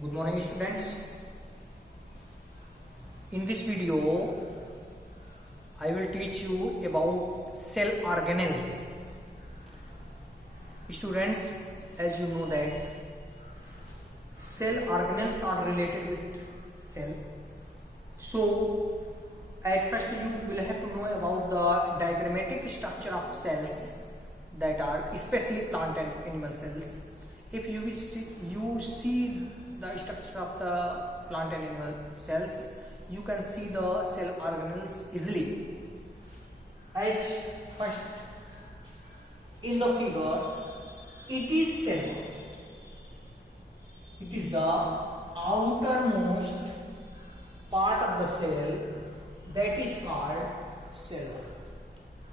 Good morning students. In this video I will teach you about cell organelles. Students, as you know that cell organelles are related with cell. So at first you will have to know about the diagrammatic structure of cells that are especially plant and animal cells. If you see the structure of the plant and animal cells, you can see the cell organelles easily. As first in the figure, it is cell. It is the outermost part of the cell that is called cell,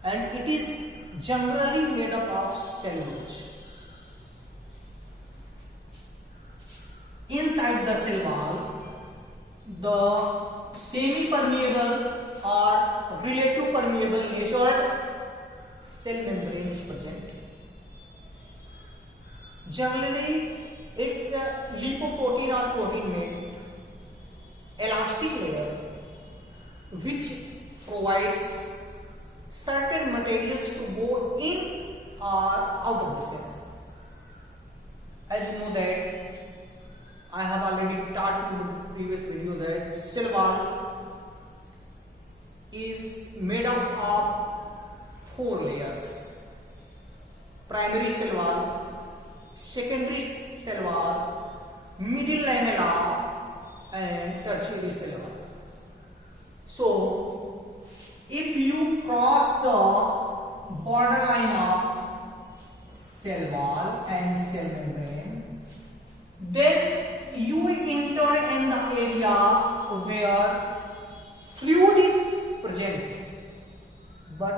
and it is generally made up of cellulose. Inside the cell wall, the semi-permeable or relative permeable natural cell membrane is present. Generally, it's a lipoprotein or protein made elastic layer which provides certain materials to go in or out of the cell. As you know that I have already taught you in the previous video that cell wall is made up of 4 layers: primary cell wall, secondary cell wall, middle lamella, and tertiary cell wall. So if you cross the borderline of cell wall and cell membrane, then you will enter in the area where fluid is present, but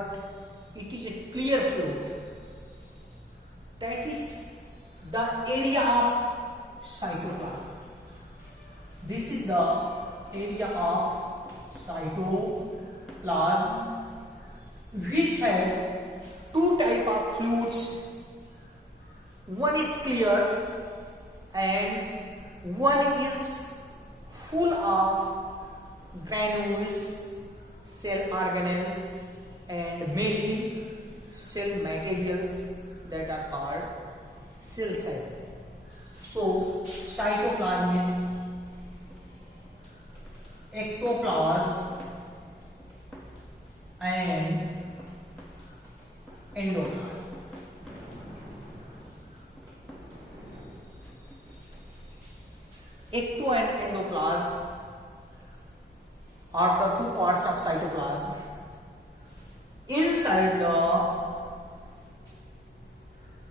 it is a clear fluid. That is the area of cytoplasm. This is the area of cytoplasm, which have 2 types of fluids. One is clear and one is full of granules, cell organelles, and many cell materials that are called cell cycle. So cytoplasm is ectoplasm and endoplasm. Ecto and endoplasm are the 2 parts of cytoplasm. Inside the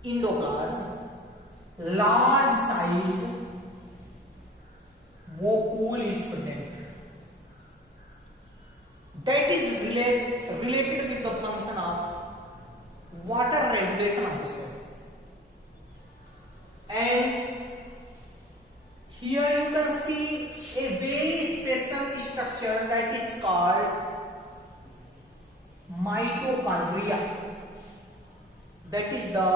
endoplasm, large sized vacuole is present. That is related with the function of water regulation of the cell. And here you can see a very special structure that is called mitochondria. That is the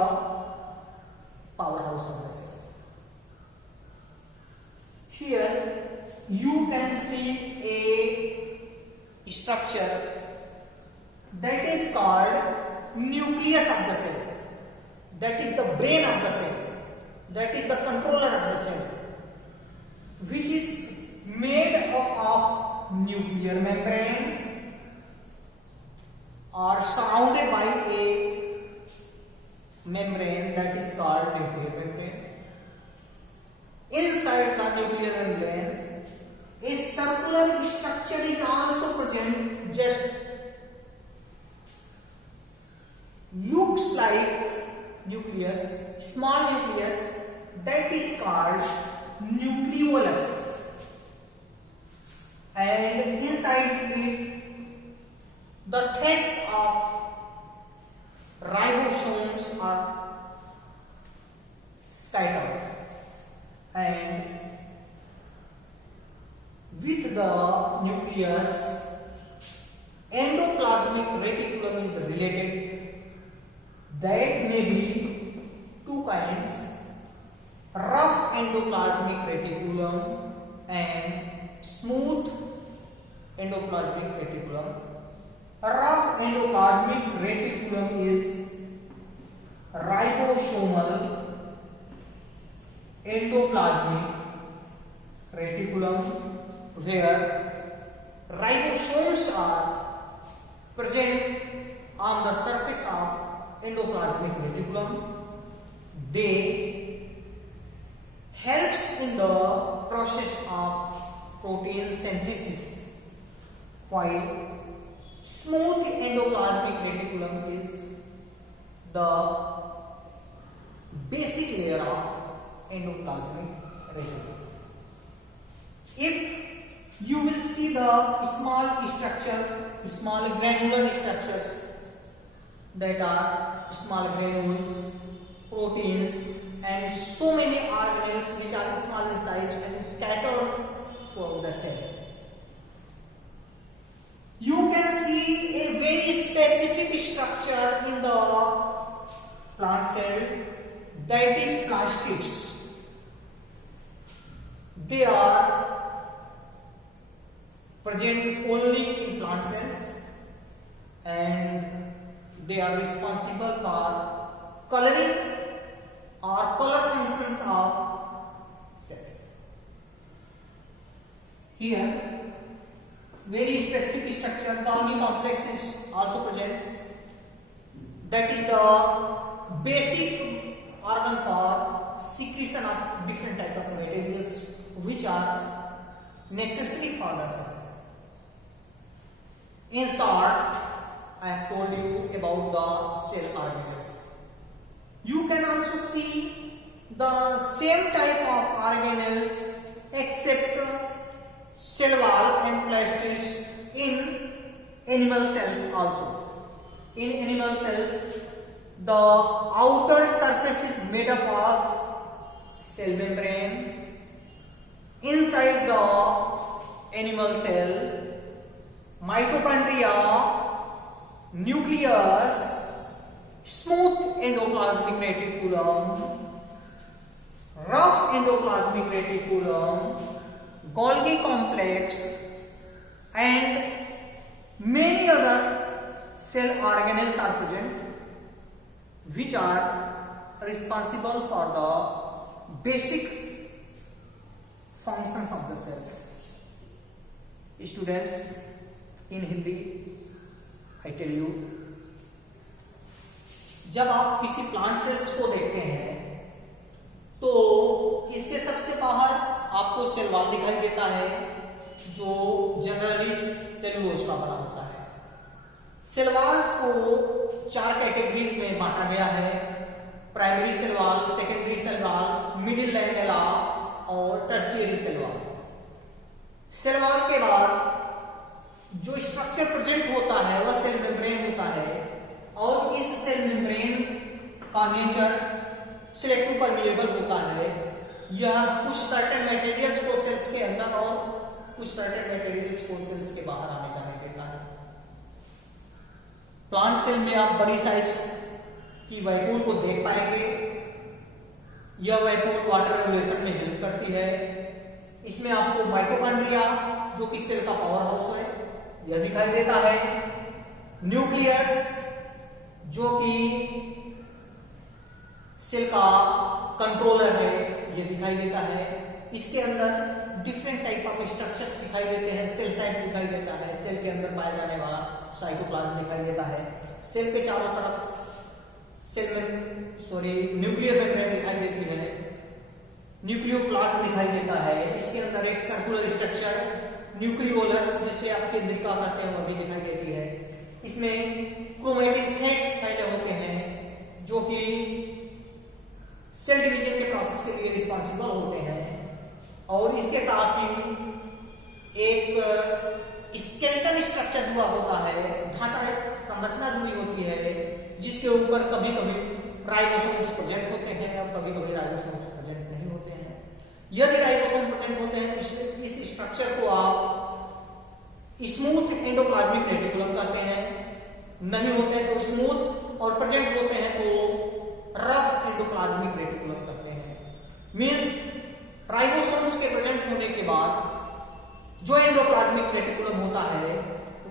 powerhouse of the cell. Here you can see a structure that is called nucleus of the cell. That is the brain of the cell. That is the controller of the cell, which is made up of nuclear membrane or surrounded by a membrane that is called nuclear membrane. Inside the nuclear membrane, a circular structure is also present, just looks like nucleus, small nucleus, that is called nucleolus, and inside it the threads of ribosomes are scattered, and with the nucleus endoplasmic reticulum is related. That may be 2 kinds: rough endoplasmic reticulum and smooth endoplasmic reticulum. Rough endoplasmic reticulum is ribosomal endoplasmic reticulum, where ribosomes are present on the surface of endoplasmic reticulum. They helps in the process of protein synthesis, while smooth endoplasmic reticulum is the basic layer of endoplasmic reticulum. If you will see the small structure, small granular structures, that are small granules, proteins, and so many organelles which are small in size and scattered throughout the cell. You can see a very specific structure in the plant cell, that is plastids. They are present only in plant cells and they are responsible for coloring or color functions of cells. Here, very specific structure, Golgi complex is also present. That is the basic organ for secretion of different type of materials which are necessary for the cell. In short, I have told you about the cell organelles. You can also see the same type of organelles except cell wall and plastids in animal cells also. In animal cells, the outer surface is made up of cell membrane. Inside the animal cell, mitochondria, nucleus, smooth endoplasmic reticulum, rough endoplasmic reticulum, Golgi complex, and many other cell organelles are present which are responsible for the basic functions of the cells. Students, in Hindi I tell you, जब आप किसी plant cells को देखते हैं तो इसके सबसे बाहर आपको सेल वॉल दिखाई देता है जो जनरली सेलुलोज का बना होता है। सेल वॉल को 4 कैटेगरीज में बांटा गया है: primary cell wall, secondary cell wall, middle lamella और tertiary cell wall. Cell wall के बाद जो स्ट्रक्चर प्रेजेंट होता है वह सेल मेम्ब्रेन होता है और इस सेल मेम्ब्रेन का नेचर सिलेक्टिव परमिएबल होता है। यह कुछ सर्टेन मटेरियल्स को सेल्स के अंदर और कुछ सर्टेन मटेरियल्स को सेल्स के बाहर आने जाने देता है। प्लांट सेल में आप बड़ी साइज की वैक्यूल को देख पाएंगे। यह वैक्यूल वाटर रेगुलेशन में हेल्प करती है। इसमें आपको माइटोकॉन्ड्रिया जो कि सेल का पावर हाउस है यह दिखाई देता है। न्यूक्लियस जो कि सेल का कंट्रोलर है यह दिखाई देता है। इसके अंदर डिफरेंट टाइप ऑफ स्ट्रक्चर्स दिखाई देते हैं। सेल साइड दिखाई देता है, सेल के अंदर पाया जाने वाला साइटोप्लाज्म दिखाई देता है। सेल के चारों तरफ न्यूक्लियर मेम्ब्रेन दिखाई देती है। न्यूक्लियोप्लाज्म दिखाई देता है। इसके अंदर एक सर्कुलर स्ट्रक्चर न्यूक्लियोलस जिसे आप केंद्रिका कहते हैं वह भी दिखाई देती है। इसमें क्रोमेटिन थ्रेड्स फैले होते हैं जो कि सेल डिवीजन के प्रोसेस के लिए रिस्पॉन्सिबल होते हैं और इसके साथ ही एक स्केलेटन स्ट्रक्चर हुआ होता है, ढांचा संरचना जुड़ी होती है जिसके ऊपर कभी कभी राइबोसोम्स प्रेजेंट होते हैं और कभी कभी राइबोसोम्स प्रेजेंट नहीं होते हैं। यदि राइबोसोम प्रेजेंट होते हैं तो इस स्ट्रक्चर को आप स्मूथ एंडोप्लाज्मिक रेटिकुलम कहते हैं। नहीं होते हैं तो स्मूथ और प्रेजेंट होते हैं तो रफ एंडोप्लाज्मिक रेटिकुलम कहते हैं। मींस राइबोसोम्स के प्रेजेंट होने के बाद जो एंडोप्लाज्मिक रेटिकुलम होता है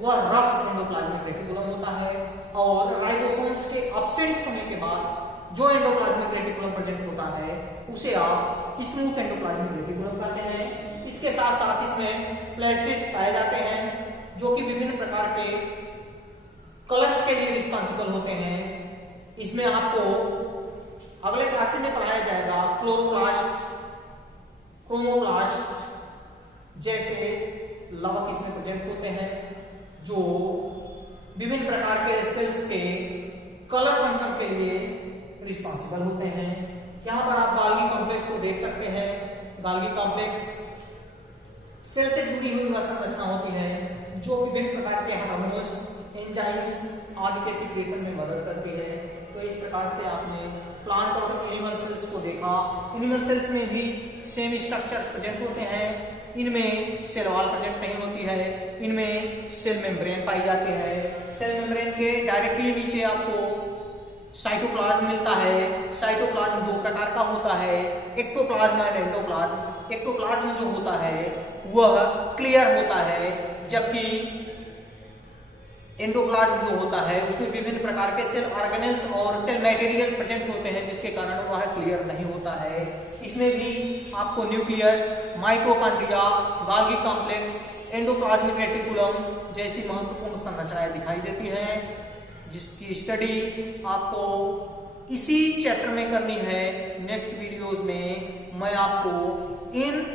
वह रफ एंडोप्लाज्मिक रेटिकुलम होता है, और राइबोसोम्स के एब्सेंट होने के बाद जो एंडोप्लाज्मिक रेटिकुलम प्रेजेंट होता है उसे आप स्मूथ एंडोप्लाज्मिक रेटिकुलम कहते हैं। इसके साथ साथ इसमें प्लेसिस पाए जाते हैं जो कि विभिन्न प्रकार के कलर्स के लिए रिस्पॉन्सिबल होते हैं। इसमें आपको अगले क्लासेस में पढ़ाया जाएगा क्लोरोप्लास्ट, क्रोमोप्लास्ट जैसे लवक इसमें प्रेजेंट होते हैं जो विभिन्न प्रकार के सेल्स के कलर फंक्शन के लिए रिस्पॉन्सिबल होते हैं। यहाँ पर आप गाल्गी कॉम्प्लेक्स को देख सकते हैं। गाल्गी कॉम्प्लेक्स सेल से जुड़ी हुई वह संरचना होती है जो विभिन्न प्रकार के हार्मोन्स, एंजाइम्स आदि के सिक्रेशन में मदद करती है। तो इस प्रकार से आपने प्लांट और एनिमल सेल्स को देखा। एनिमल सेल्स में भी सेम स्ट्रक्चर्स प्रेजेंट होते हैं। इनमें सेल वॉल प्रेजेंट नहीं होती है, इनमें सेल मेम्ब्रेन पाई जाती है। सेल मेम्ब्रेन के डायरेक्टली नीचे आपको साइटोप्लाज्म मिलता है। साइटोप्लाज्म दो प्रकार का होता है, एक्टोप्लाज्म और एंडोप्लाज्म। एक्टोप्लाज्म जो होता है वह क्लियर होता है, जबकि एंडोप्लाज्म जो होता है उसमें विभिन्न प्रकार के सेल ऑर्गेनेल्स और सेल मटेरियल प्रेजेंट होते हैं जिसके कारण वह क्लियर नहीं होता है। इसमें भी आपको nucleus, mitochondria, Golgi complex, endoplasmic reticulum जैसी महत्वपूर्ण संरचनाएं दिखाई देती हैं, जिसकी स्टडी आपको इसी चैप्टर में करनी है। नेक्स्ट वीडियोस में मैं आपको इन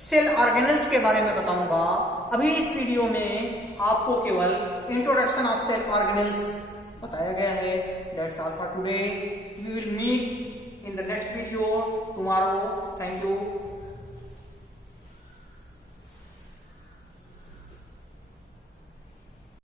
सेल ऑर्गेनेल्स के बारे में बताऊंगा। अभी इस वीडियो में आपको केवल इंट्रोडक्शन ऑफ सेल ऑर्गेनेल्स बताया गया है। That's all for today. We will meet in the next video tomorrow. Thank you.